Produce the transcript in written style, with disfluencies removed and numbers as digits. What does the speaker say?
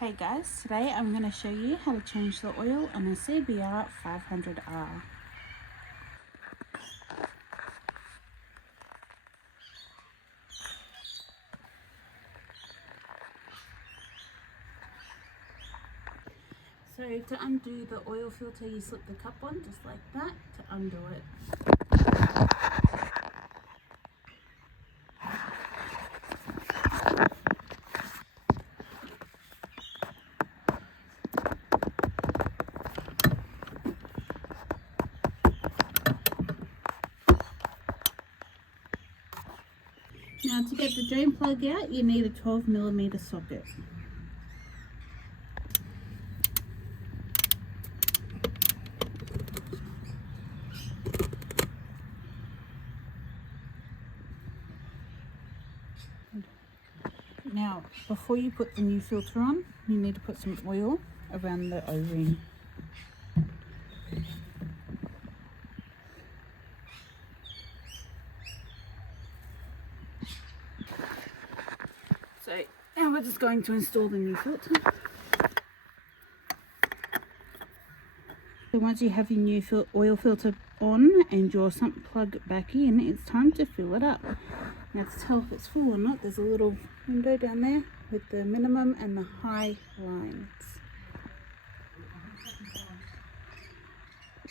Hey guys, today I'm going to show you how to change the oil on a CBR500R. So to undo the oil filter, you slip the cup on just like that to undo it. Now to get the drain plug out, you need a 12mm socket. Now, before you put the new filter on, you need to put some oil around the O-ring. So now we're just going to install the new filter. So once you have your new oil filter on and your sump plug back in, it's time to fill it up. Now to tell if it's full or not, there's a little window down there with the minimum and the high lines.